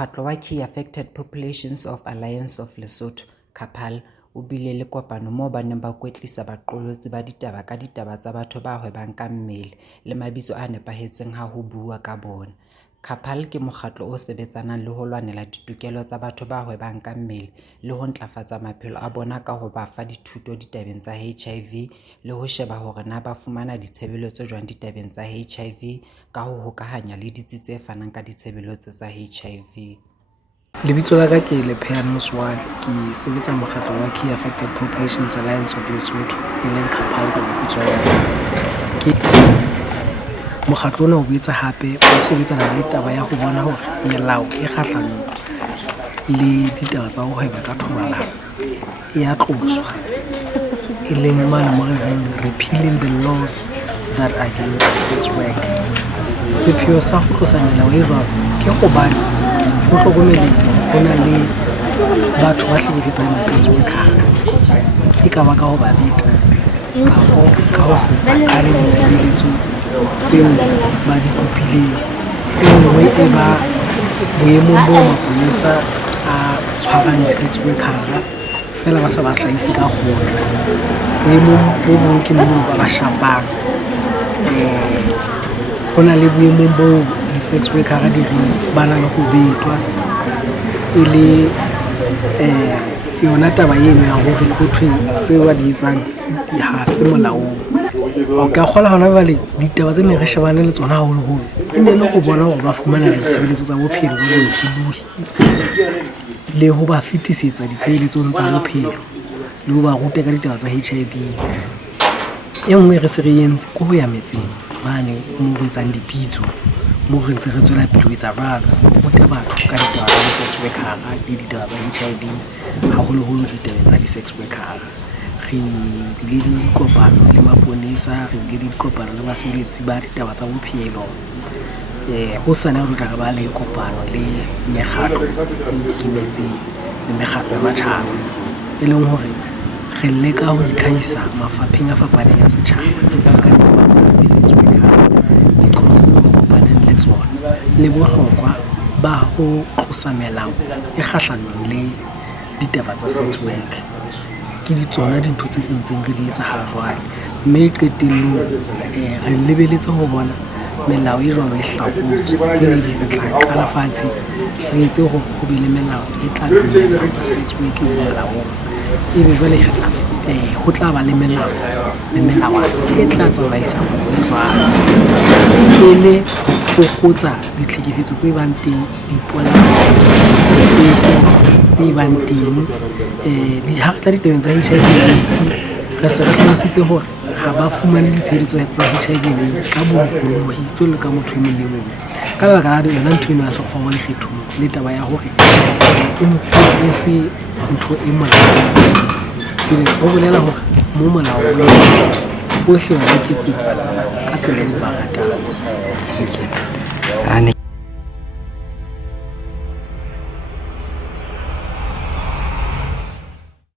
Mokgatlo wa Key Affected Populations of Alliance of Lesotho, KAPAL, o bile le kopano moo ba neng ba kwetlisa baqolotsi ba ditaba ka ditaba tsa batho ba hwebang ka mmele le mabitso a nepahetseng ha ho buuwa ka bona. KAPAL ke mokgatlo o sebetsanang le ho lwanela ditokelo tsa batho ba hwebang ka mmele le ho ntlafatsa maphelo a bona ka ho ba fa dithuto ditabeng tsa HIV le ho sheba hore na ba fumana ditshebeletso jwang ditabeng tsa HIV ka ho hokahanya le ditsi tse fanang ka ditshebeletso tsa HIV. Lebitso la ka ke Lepheya Moswane, ke sebetsa mokgatlo wa Key Affected Populations Alliance of Lesotho, e leng KAPAL ka bokgutshwane. Ke mokgatlo ona o boetse hape o sebetsana le taba ya ho bona hore melao e kgahlanong le ditaba tsa ho hweba ka thobalano e a tloswa, e leng mane mo re reng repealing the laws that are against sex work. Sepheo sa ho tlosa melao e jwalo ke hobane ho hlokomeleng ho na le batho ba hlekefetsang di-sex worker e ka ba ka ho ba beta kapo ka ho se bakale ditshebeletso tseo ba di kopileng. E nngwe e ba boemong boo maponesa a tshwarang di-sex worker fela ba sa ba hlahise ka kgotla. Boemong bo bong ke moo ba ba shapang. Ho na le boemong boo di-sex worker di reng ba na le ho betwa e le yona taba eno ya hore ho thwe seo ba di etsang ha se molaong. O ka kgola hona jwale ditaba tse ne re shebane le tsona haholoholo e ne le ho bona hore ba fumana ditshebeletso tsa bophelo bo bolokolohi le ho ba fetisetsa ditshebeletsong tsa bophelo le ho ba ruta ka ditaba tsa HIV. E nngwe re se re entse ke ho ya metseng mane moo re etsang dipitso moo re ntse re tswela pele ho etsa jwalo, ruta batho ka ditaba tsa di-sex worker le ditaba tsa HIV, haholoholo ditabeng tsa di-sex worker. Re bile le dikopano le maponesa, re bile le dikopano le basebeletsi ba ditaba tsa bophelo. Ho sane ho tla ba le kopano le mekgatlo e ikemetseng le mekgatlo ya matjhaba, e leng hore re leka ho itlhahisa mafapheng a fapaneng a setjhaba ka ditaba tsa di-sex worker, diqholotso tse ba kopaneng le tsona le bohlokwa ba ho tlosa melao e kgahlanong le ditaba tsa sex work. Ke di tsona dintho tse ntseng re di etsa ha jwale, mme qetellong re lebeletse ho bona melao e jwalo e hlakotswe. Jwale re tla qala fatshe re etse hore ho be le melao e tla dumella sex work e molaong. Ebe jwale ho tla ba le melao le melawana e tla tsamaisa kgwebo e jwalo e le ho fokotsa ditlhekefetso tse bang teng, dipolao tse bang teng. Ha re tla ditabeng tsa HIV re se re hlalositse hore ha ba fumane ditshebeletso tsa HIV ka bolokolohi jwalo ka motho e mong le mong, ka lebaka la yona ntho eno ya sekgobo le kgethollo le taba ya hore e se ntho e molaong. Ho bolela hore mo molaong bohle ba iketsetsa ka tsela e ba ratang.